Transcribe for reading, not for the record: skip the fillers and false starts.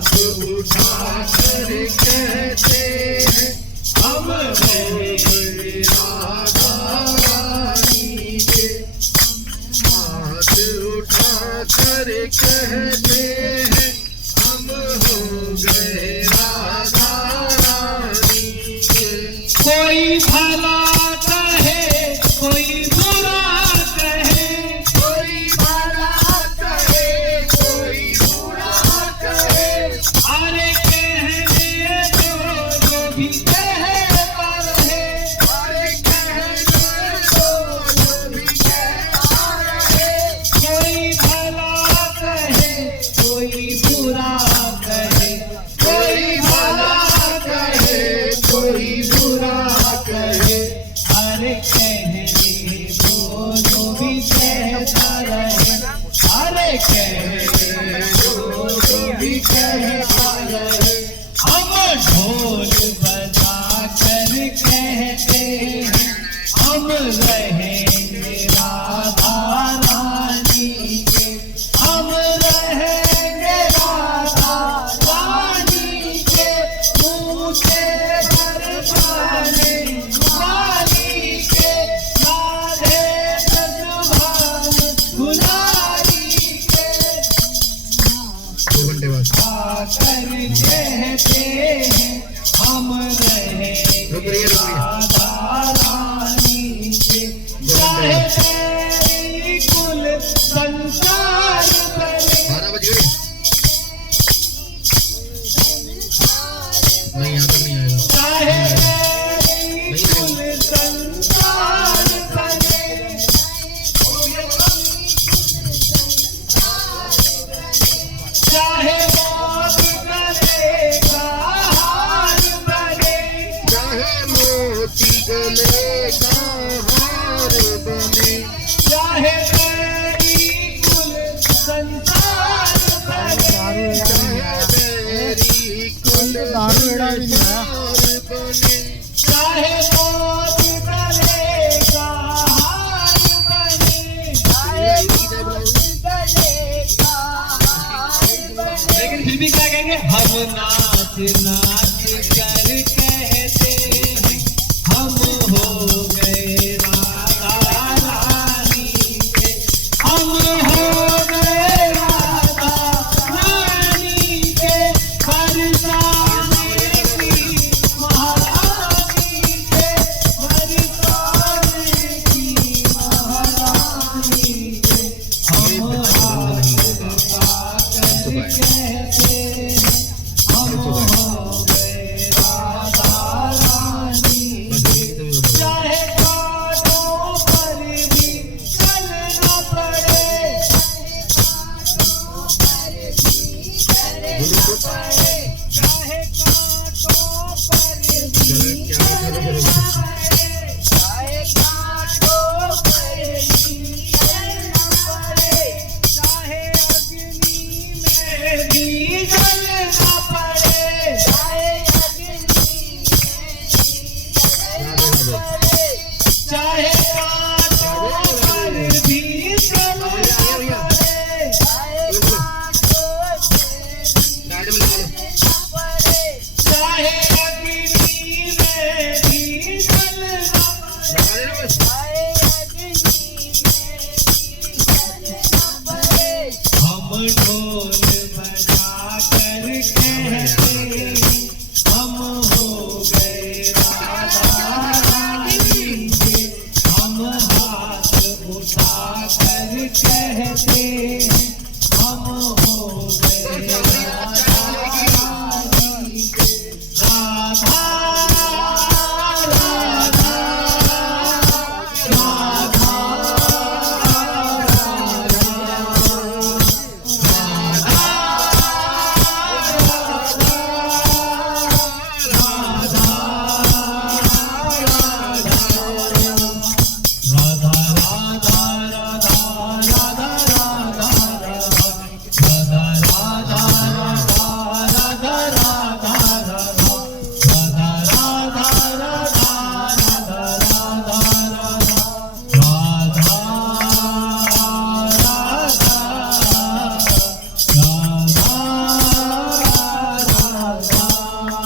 हाथ उठाकर कहते हैं हम रहे राधा रानी के। हाथ उठाकर कहते हैं हम हो गए राधा रानी के। कोई भला कहे कोई बुरा कहे, कोई भला कहे कोई बुरा कहे, अरे कहने दो जो भी कहता रहे। अरे कहने दो जो भी कहता रहे। कोई भला कहे कोई बुरा कहे, कोई भला कहे कोई बुरा कहे, अरे कहने दो जो भी कहता रहे। अरे कहने दो जो भी कहता रहे। हम ढोल बजा कर कहते हैं हम रहेंगे राधा रानी के। हम रहेंगे राधा रानी के। ऊँचे बरसाने वाली के, राधे सजभान गुलारी के। दो घंटे बाद आकर कहते हैं हम रहेंगे राधा रानी के। चाहे तेरी कुल संसार बने, 12 बज गए। नहीं यहाँ तक नहीं आएगा। चाहे तेरी कुल संसार बने, चाहे मौत करेगा हार बने, चाहे मोती गले का हार बने, चाहे तेरी कुल संसार बने, चाहे मेरी कुल संसार बने, चाहे मौत करेगा हार बने, चाहे मौत करेगा हार बने। लेकिन फिर भी क्या कहेंगे हम नाच नाच कर कहते हैं हम हो गए राधा रानी के। हम हो गए राधा रानी के। बरसाने की महारानी के, बरसाने की महारानी के। हम हाथ उठाकर कहते हैं हम हो गए राधा रानी के। चाहे कांटों पर भी चलना पड़े, चाहे कांटों पर भी चलना पड़े, चाहे कांटों पर भी चलना पड़े, चाहे अग्नि में भी जलना पड़े, चाहे अग्नि में भी जलना पड़े, चाहे कांटों पर भी चलना पड़े, चाहे कांटों गाड़ी में लगा लो। चाहे अग्नि में भी जलना लगा देना बस। पड़े। हम ढोल बजा कर कहते